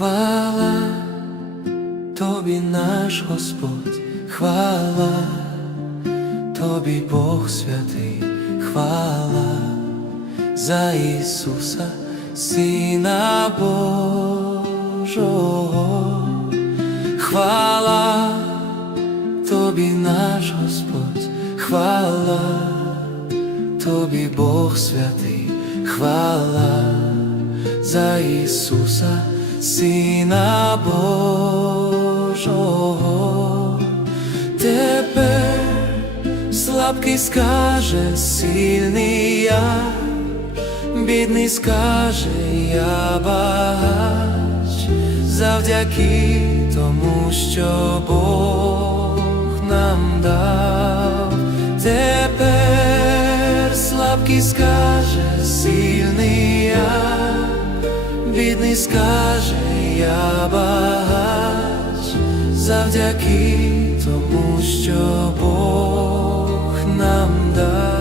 хвала, тобі наш Господь, хвала, тобі Бог святий, хвала за Ісуса, Сина Божого, хвала, тобі наш Господь, хвала, тобі Бог святий, хвала за Ісуса, Сина Божого. Тепер слабкий скаже, сильний я, бідний скаже, я багач, завдяки тому, що Бог нам дав. Тепер слабкий скаже, сильний я, бідний скаже, я багач, завдяки тому, що Бог нам дав.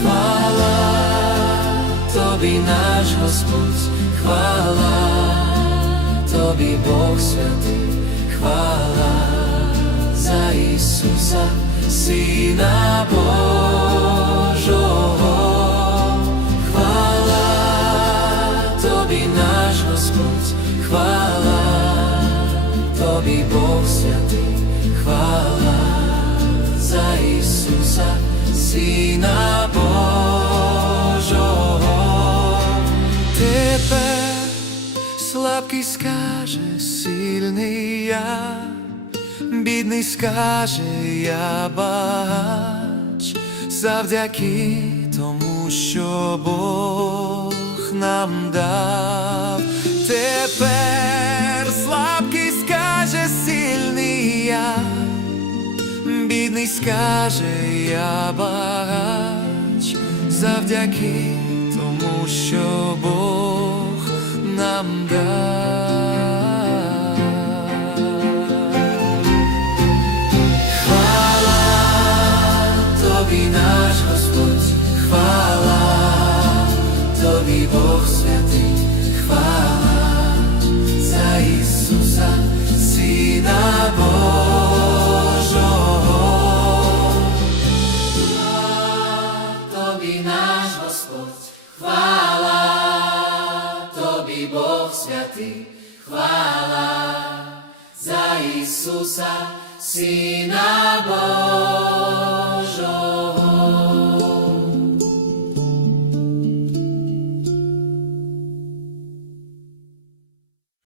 Хвала тобі наш Господь, хвала тобі Бог святий, хвала за Ісуса, Сина Божого, тобі Бог святий, хвала за Ісуса, Сина Божого. Тепер слабкий скаже, сильний я, бідний скаже, я багач, завдяки тому, що Бог нам дав. Бідний скаже, я багач, завдяки тому, що Бог нам дав. Хвала тобі наш Господь, хвала тобі Бог святий, Бог святий, хвала за Ісуса, Сина Божого.